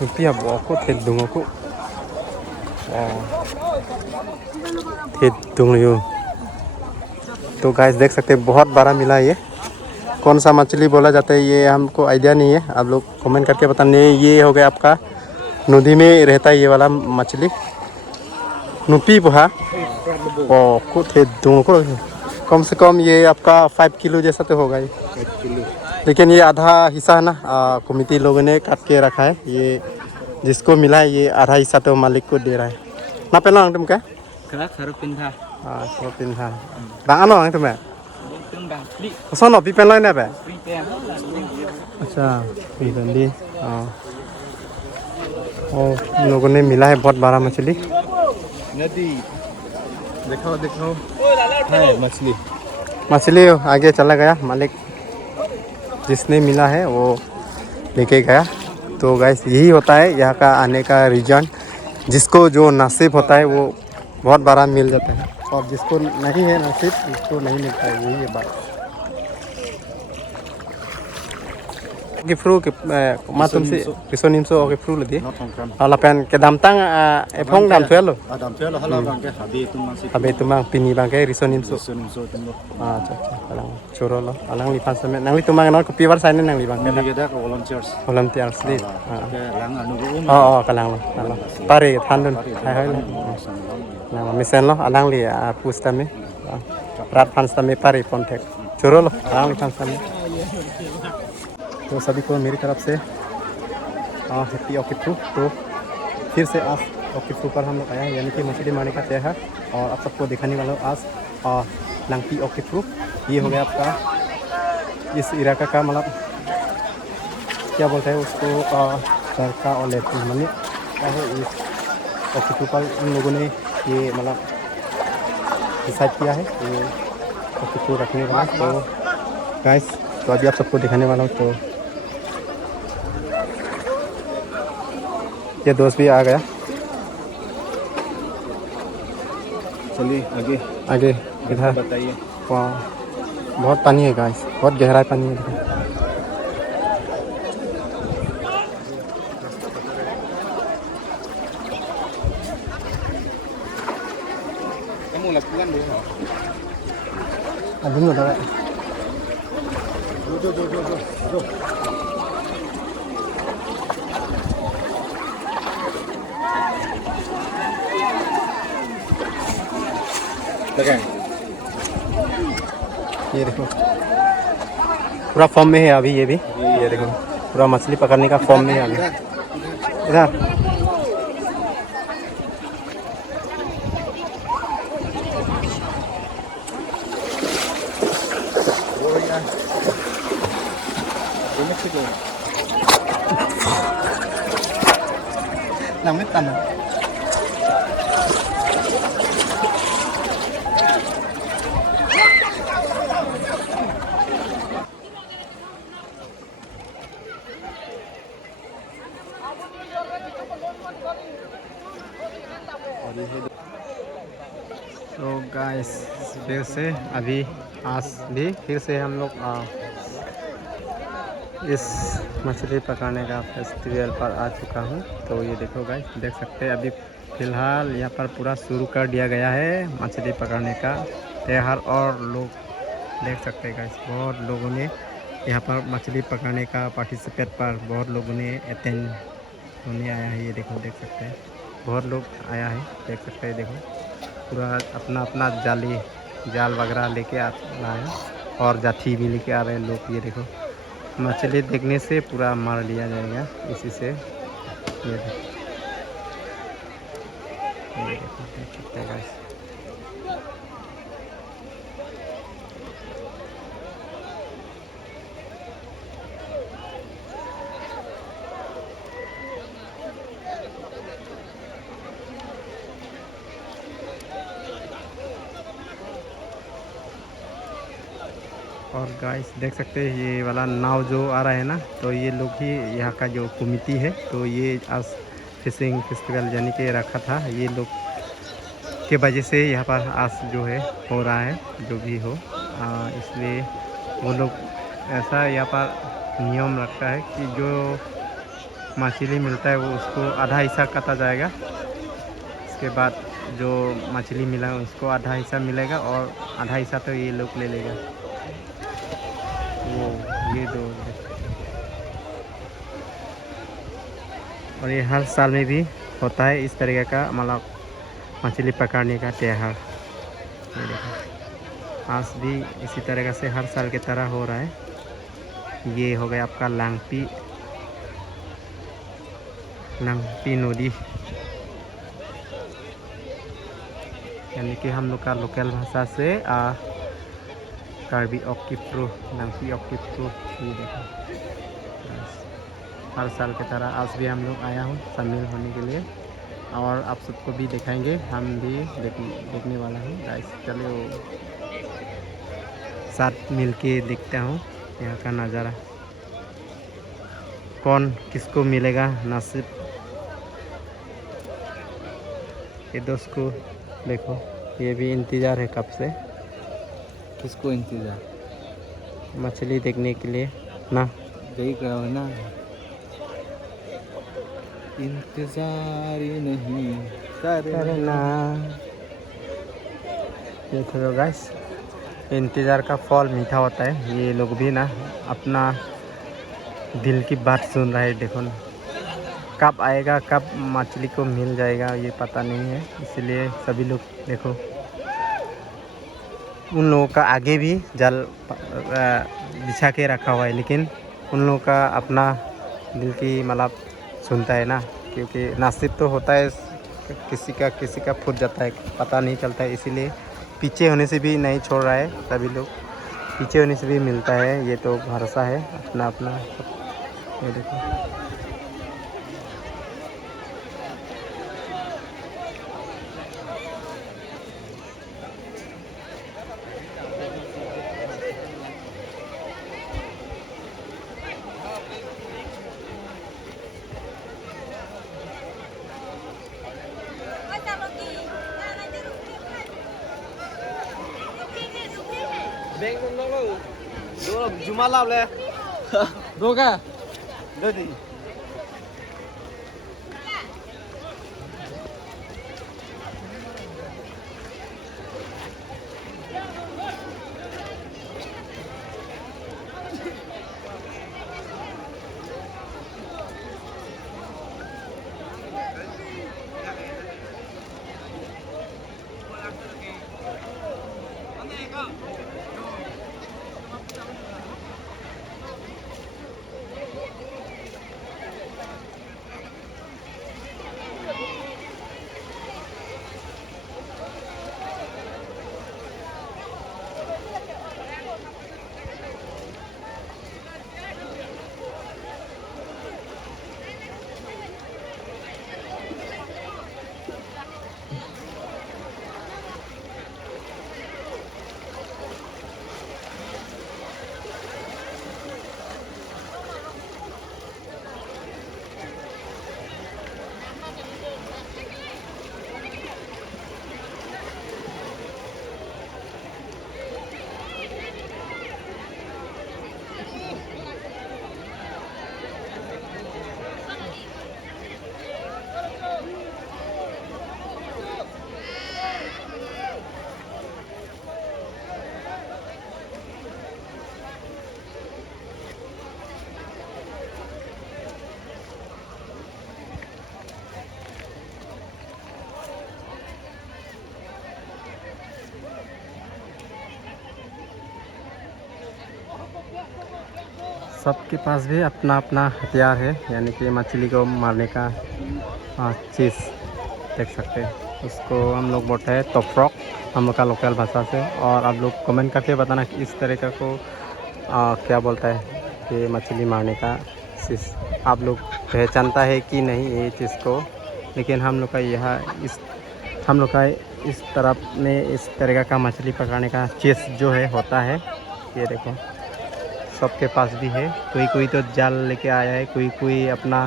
रुपया को थे दूंगा को थे दूंगा। तो गाइस देख सकते हैं बहुत बड़ा मिला है ये। कौन सा मछली बोला जाता है ये हमको आइडिया नहीं है, आप लोग कमेंट करके बताना। ये हो गया आपका नदी में रहता है ये वाला मछली नुपी बहा को थे दूंगा को। कम से कम ये आपका 5 किलो जैसा तो होगा ये 5 किलो। लेकिन ये आधा हिस्सा है ना कमिटी लोगों ने काट के रखा है। ये जिसको मिला है ये आधा हिस्सा तो मालिक को दे रहा है ना। पहला तुम क्या खरब पिंधा खरब पिंधा दानो तुम्हें सोनो पी पहला ना पे। अच्छा पी बंदी लोगों ने मिला है बहुत बड़ा मछली। नदी देखो देखो है मछली। मछली आगे चला गया, मालिक जिसने मिला है वो लेके गया। तो गाइस यही होता है यहाँ का आने का रीजन, जिसको जो नसीब होता है वो बहुत बड़ा मिल जाता है, और जिसको नहीं है नसीब उसको नहीं मिलता है। यही है बात। Gifru ke matum si pisonim so gifru ledi. Ala pen ke damtang epong dam tuelo. Adam tuelo hala bang ke Habe tumang pini bang ke risonim so. Acha alang choro lo alang lipan same nang li tumang nol kopi war saine nang li bang ke. Volunteers di. Kalang lo. Pare thandun. Hai lo. Nang misen lo alang li pustame. Rat panstame pare contact. Choro lo alang lipan same. तो सभी को मेरी तरफ से happy ओकिफ्रू। तो फिर से आज ओकिफ्रू पर हम लोग आया है, यानी कि मछली मारने का त्यौहार। और आप सबको दिखाने वाला हूँ आज लंकी ओकिफ्रू। ये हो गया आपका इस इलाका का मतलब क्या बोलते हैं उसको सरका और लेती मनी क्या है। इस ओकिफ्रू पर इन लोगों ने ये मतलब डिसाइड किया है ये ओकिफ्रू रखने वाला। तो गाइस तो अभी आप सबको दिखाने वाला हूँ। तो ये दोस्त भी आ गया। चलिए आगे आगे इधर बताइए। बहुत पानी है गाइस, बहुत गहरा पानी है। अभी नहीं होता जो ये देखो पूरा फॉर्म में है अभी। ये भी ये देखो पूरा मछली पकड़ने का फॉर्म में है अभी। इधर làm mấy tầng तो गाइस फिर से अभी आज भी फिर से हम लोग इस मछली पकाने का फेस्टिवल पर आ चुका हूँ। तो ये देखो गाइस देख सकते हैं अभी फ़िलहाल यहाँ पर पूरा शुरू कर दिया गया है मछली पकाने का त्यौहार। और लोग देख सकते हैं गाइस बहुत लोगों ने यहाँ पर मछली पकाने का पार्टिसिपेट पर बहुत लोगों ने अटेंड होने आया है। ये देखो देख सकते हैं बहुत लोग आया है, देख सकते हैं। देखो पूरा अपना अपना जाल वगैरह लेके आ रहा है और जाठी भी लेके आ रहे हैं लोग। ये देखो मछली देखने से पूरा मार लिया जाएगा इसी से। ये देखो देख सकते हैं गाइस। और गाइस देख सकते हैं ये वाला नाव जो आ रहा है ना, तो ये लोग ही यहाँ का जो कमिटी है। तो ये आज फिशिंग फेस्टिवल यानी कि रखा था, ये लोग के वजह से यहाँ पर आज जो है हो रहा है जो भी हो। इसलिए वो लोग ऐसा यहाँ पर नियम रखता है कि जो मछली मिलता है वो उसको आधा हिस्सा काटा जाएगा। इसके बाद जो मछली मिला उसको आधा हिस्सा मिलेगा और आधा हिस्सा तो ये लोग ले लेगा। वो ये दो, और ये हर साल में भी होता है इस तरीके का मतलब मछली पकड़ने का त्यौहार। ये देखो आज भी इसी तरीके से हर साल की तरह हो रहा है। ये हो गया आपका लांगपी नदी, यानी कि हम लोग का लोकल भाषा से कार्बी ऑक्टिप्रो लांगपी ऑक्टिप्रो। ये देखो हर साल की तरह आज भी हम लोग आया हूँ शामिल होने के लिए, और आप सबको भी दिखाएंगे। हम भी देखने वाला हूँ गाइस। चलो साथ मिल के देखता हूँ यहाँ का नज़ारा, कौन किसको मिलेगा नसीब। ये दोस्त को देखो, ये भी इंतज़ार है कब से। किसको इंतजार? मछली देखने के लिए ना, देख रहा हो ना, इंतजार ही नहीं करना। ये तो गाइस इंतज़ार का फल मीठा होता है। ये लोग भी ना अपना दिल की बात सुन रहा है। देखो ना कब आएगा, कब मछली को मिल जाएगा ये पता नहीं है, इसलिए सभी लोग देखो। उन लोगों का आगे भी जाल बिछा के रखा हुआ है, लेकिन उन लोगों का अपना दिल की मतलब सुनता है ना, क्योंकि नसीब तो होता है किसी का फूट जाता है, पता नहीं चलता है। इसीलिए पीछे होने से भी नहीं छोड़ रहा है, सभी लोग पीछे होने से भी मिलता है। ये तो भरोसा है अपना अपना। ये देखो जुमा लाव ले दो का दे दी। सबके पास भी अपना अपना हथियार है, यानी कि मछली को मारने का चीज़ देख सकते हैं। उसको हम लोग बोलते हैं तोफ्रॉक हम लोग का लोकल भाषा से। और आप लोग कमेंट करके बताना कि इस तरीक़े को क्या बोलता है कि मछली मारने का चीज़ आप लोग पहचानता है कि नहीं ये चीज़ को। लेकिन हम लोग का हम लोग का इस तरफ में इस तरीक़े का मछली पकड़ने का चीज़ जो है होता है। ये देखो सबके पास भी है, कोई तो जाल लेके आया है, कोई अपना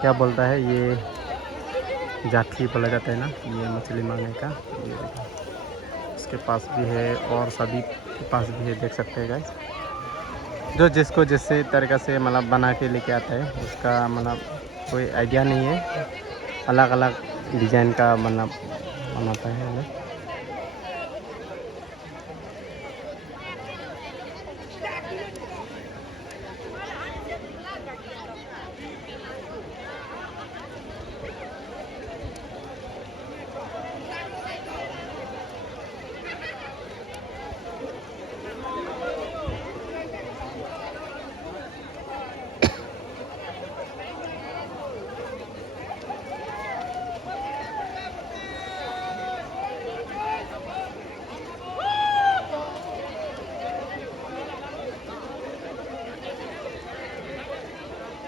क्या बोलता है ये जाठी बोला जाता है ना, ये मछली मारने का। ये देखो इसके पास भी है और सभी के पास भी है, देख सकते हैं गाइस। जो जिसको जिससे तरीक़ा से मतलब बना के लेके आता है, उसका मतलब कोई आइडिया नहीं है, अलग अलग डिज़ाइन का मतलब बनाता है लोग।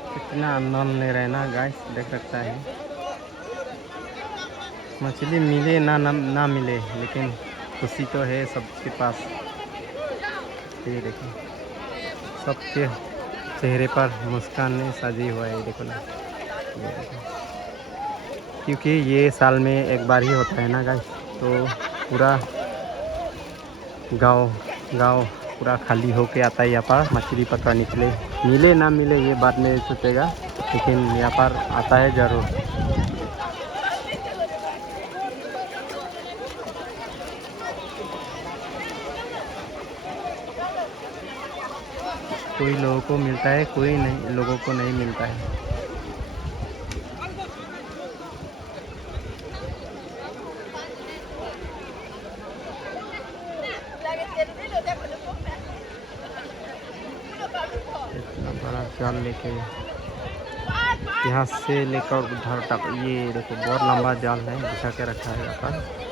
कितना आनंद ले रहे हैं ना गाइस, देख सकता है। मछली मिले ना मिले, लेकिन खुशी तो है सबके पास। ये देखो, सबके चेहरे पर मुस्कान सजी हुआ है, देखो ना, ये देखो। क्योंकि ये साल में एक बार ही होता है ना गाइस, तो पूरा गांव पूरा खाली होके आता है यहाँ पर मछली पकड़ने के लिए। मिले ना मिले ये बात नहीं सोचेगा, लेकिन यहाँ पर आता है ज़रूर। कोई लोगों को मिलता है, कोई नहीं, लोगों को नहीं मिलता है। इतना बड़ा जाल लेके यहाँ से लेकर उधर तक, ये देखो बहुत लंबा जाल है, बिछा के रखा है यहाँ पर।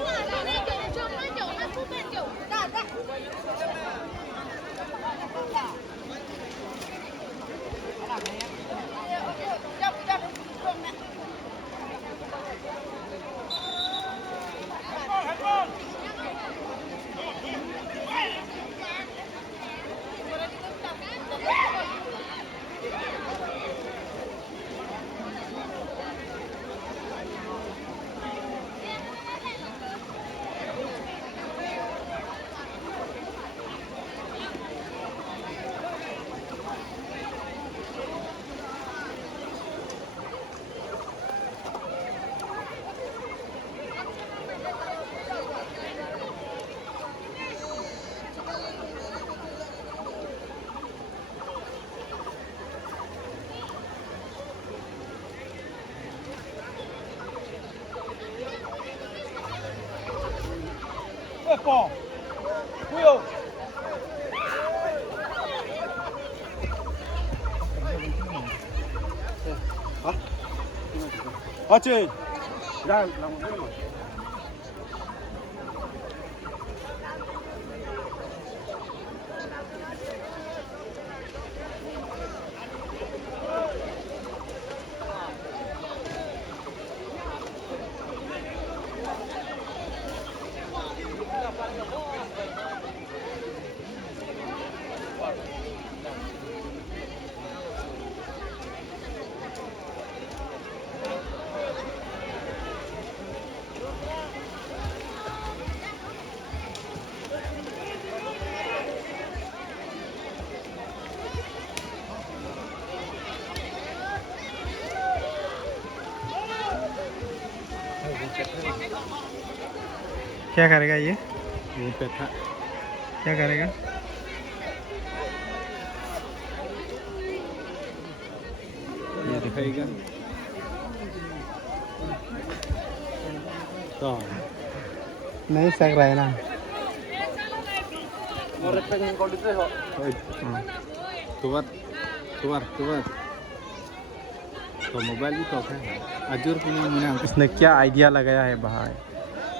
Oke, ya, क्या करेगा ये पेठा क्या करेगा? ये दिखाएगा तो नहीं सक रहा है ना। तुवर तो मोबाइल भी तो है अजूर की मैंने इसने क्या आइडिया लगाया है बाहर,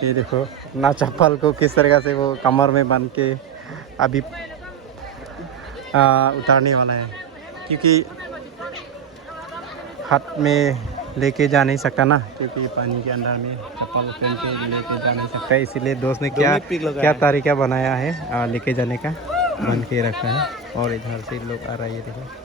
ये देखो ना, चप्पल को किस तरह से वो कमर में बांध के अभी उतारने वाला है, क्योंकि हाथ में लेके जा नहीं सकता ना, क्योंकि पानी के अंदर में चप्पल पहन के लेके जा नहीं सकता, इसीलिए दोस्त ने क्या तरीका बनाया है लेके जाने का, बांध के रखा है। और इधर से लोग आ रहा है, ये देखो।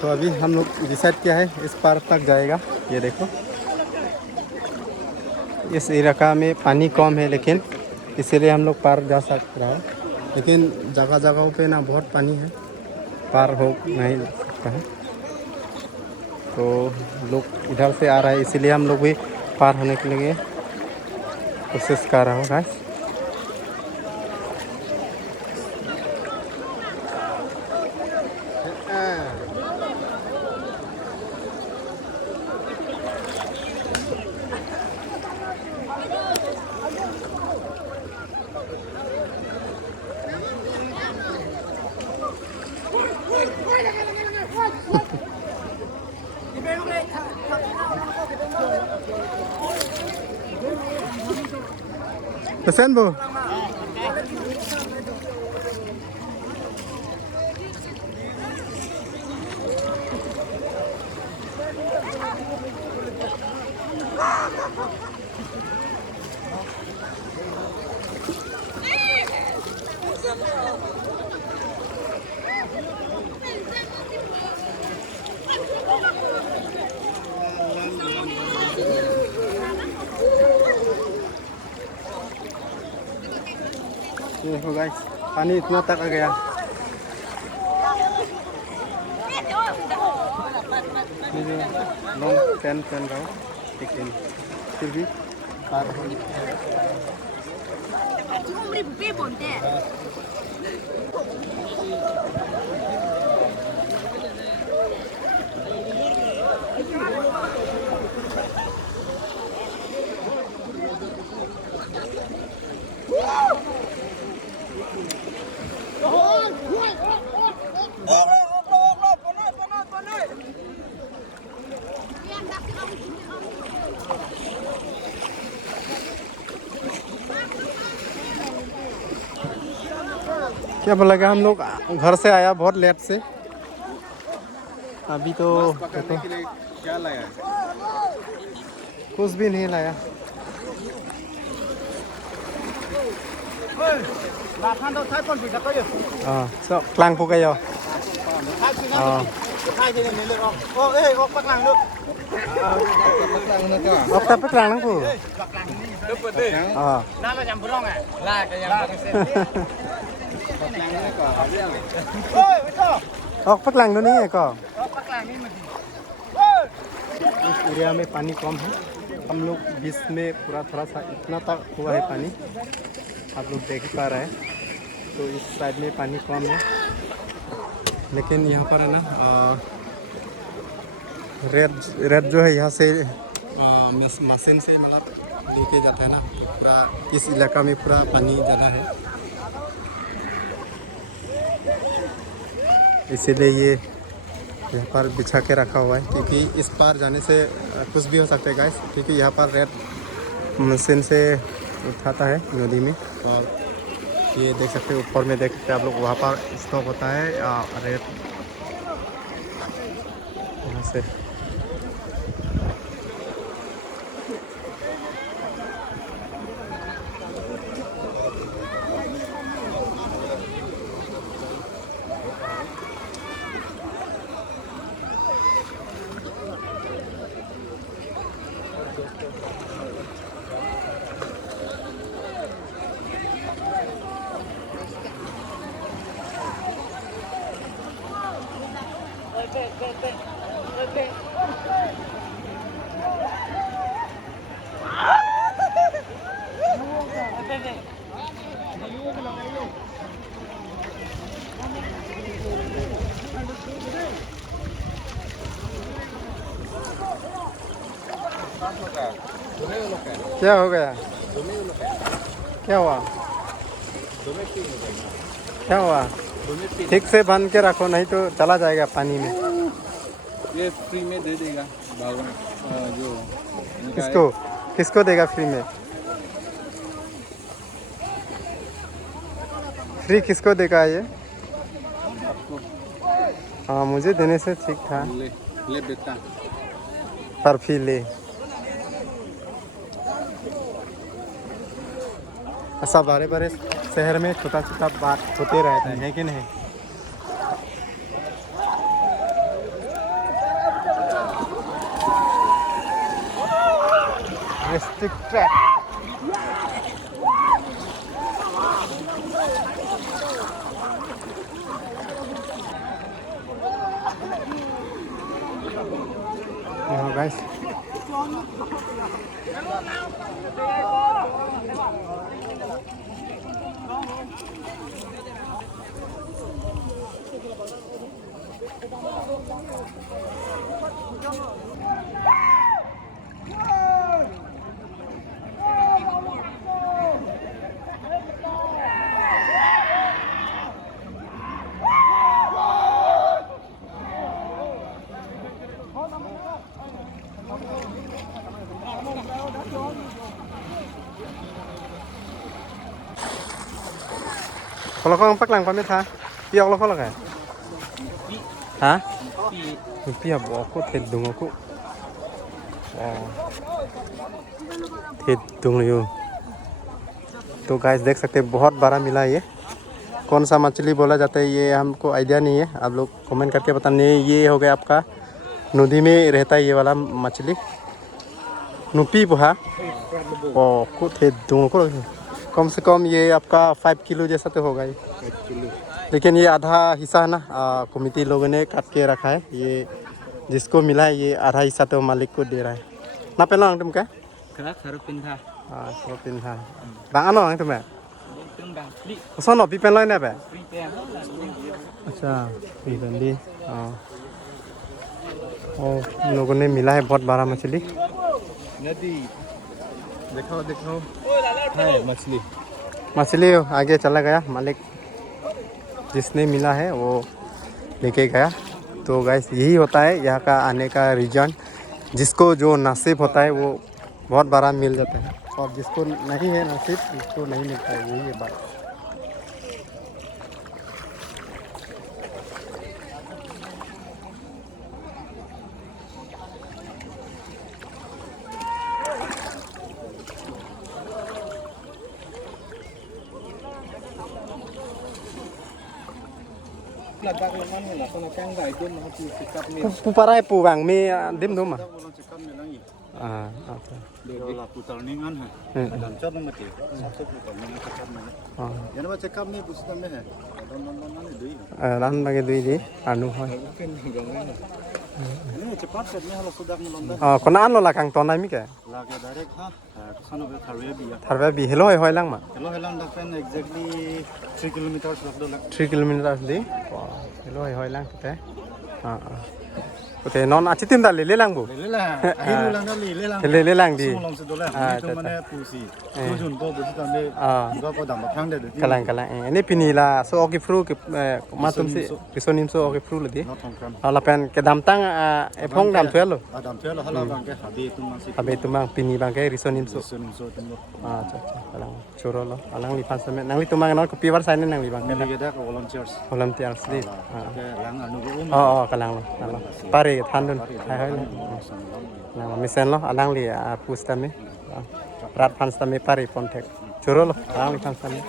तो अभी हम लोग डिसाइड किया है इस पार तक जाएगा। ये देखो इस इलाका में पानी कम है, लेकिन इसीलिए हम लोग पार जा सकते हैं। लेकिन जगह जगहों पे ना बहुत पानी है, पार हो नहीं सकता है। तो लोग इधर से आ रहा है, इसीलिए हम लोग भी पार होने के लिए कोशिश कर रहा हूँ गाइस। Pesen bu. ये देखो गाइस, पानी इतना तक आ गया। लॉन्ग पैंट पहन रहा हूँ, लेकिन फिर भी पार हो क्या बोला गया। हम लोग घर से आया बहुत लेट से, अभी तो देखो क्या लाया? कुछ भी नहीं लाया। Sao klang po kayo? Dapat klang lang po. Pak lang doon नहीं है को। इस एरिया में पानी कम है, हम लोग बीच में पूरा थोड़ा सा इतना तक हुआ है पानी, आप लोग देख पा रहे हैं। तो इस साइड में पानी कम है, लेकिन यहाँ पर है ना रेड जो है यहाँ से मशीन से मतलब लेके जाता है ना। पूरा इस इलाका में पूरा पानी ज़्यादा है, इसीलिए ये यहाँ पर बिछा के रखा हुआ है, क्योंकि इस पार जाने से कुछ भी हो सकता है गाइस। क्योंकि यहाँ पर रेड मशीन से उठाता है नदी में, और ये देख सकते हैं ऊपर में, देख सकते हैं आप लोग, वहाँ पर स्टॉक होता है रेड यहाँ से। क्या हो गया? क्या हुआ? क्या हुआ? ठीक से बांध के रखो, नहीं तो चला जाएगा पानी में। ये फ्री में दे देगा बावन जो इनका किसको किसको देगा फ्री में? फ्री किसको देगा ये? आपको हाँ, मुझे देने से ठीक था, ले ले बेटा। पर फिर ले। ऐसा बड़े बड़े शहर में छोटा छोटा बात होते रहता है कि नहीं? Restricted. Guys. Kalau kau empat lang pamit ha, piak lo kalau kan? Hah? Piak bawa aku tedung aku. tedung यो। तो गाइस देख सकते हैं बहुत बड़ा मिला ये। कौन सा मछली बोला जाता है ये हमको आइडिया नहीं है, आप लोग कमेंट करके बताने। ये हो गया आपका नदी में रहता है ये वाला मछली, नुपी बुहा। ओ को tedung को कम से कम ये आपका 5 किलो जैसा तो होगा ये, लेकिन ये आधा हिस्सा है ना, कमेटी लोगों ने काट के रखा है। ये जिसको मिला है ये आधा हिस्सा तो मालिक को दे रहा है ना। पहला तुम क्या Sarapinha. पिंधा बांगा ना तुम्हें सोनो भी पहला ना बे। अच्छा भी बंदी। इन लोगों ने मिला है बहुत बड़ा मछली। नदी देखो देखो है मछली। मछली आगे चला गया, मालिक जिसने मिला है वो लेके गया। तो गाइस यही होता है यहाँ का आने का रीजन, जिसको जो नसीब होता है वो बहुत बड़ा मिल जाता है, और जिसको नहीं है नसीब उसको नहीं मिलता है। यही है बात। Ladak leman lah, kalau cang dah itu mah tu sikap ni. Puparai puwang mi dim dum ah. Sikap ni lagi. Oke. Dia putar ni kan ha. Dan cot nama tu. Satu putar ni sikap ni. Yang nama sikap ni pusat ni है. Dan ni dui. Lan bagi dui di anu hoy. Ini cepat ni kalau sudah melontar. Konaan lo lakang tonai mi ke? Lagi direct ha. Kesana ber Tharwebi ya. Tharwebi hello hoy lang ma. Hello helang dah kan exactly 3 kilometers lagdo lag. 3 kilometers di. Hello hoy lang kita. Oke, non aci tim dali lelang bu. Lelang. Akhir lang dali lelang. Lelang di. Semua langsung dolar. Itu mana pusi. Tujun ko betul tanda. Gua ko dam bakhang deh. Kalang. Ini pinila so oke fru ke matum si risonim so oke fru lagi. Lapan ke damtang epong dam tuelo. Dam tuelo halau bang ke habi itu masih. Habi itu mang pini bang ke risonim so. Risonim so tunggu. Kalang. Curo lo. Alang lipan semen. Nang litu mang non kopi war sainin nang lipan. Ini kita ke volunteers. Volunteers di. Lang anu kalang lo. Pare than dun. Hai hai lo. Nah, misen lo alang li pustam ni. Rat pan stami pare pontek. Curo lo. Alang lipan semen.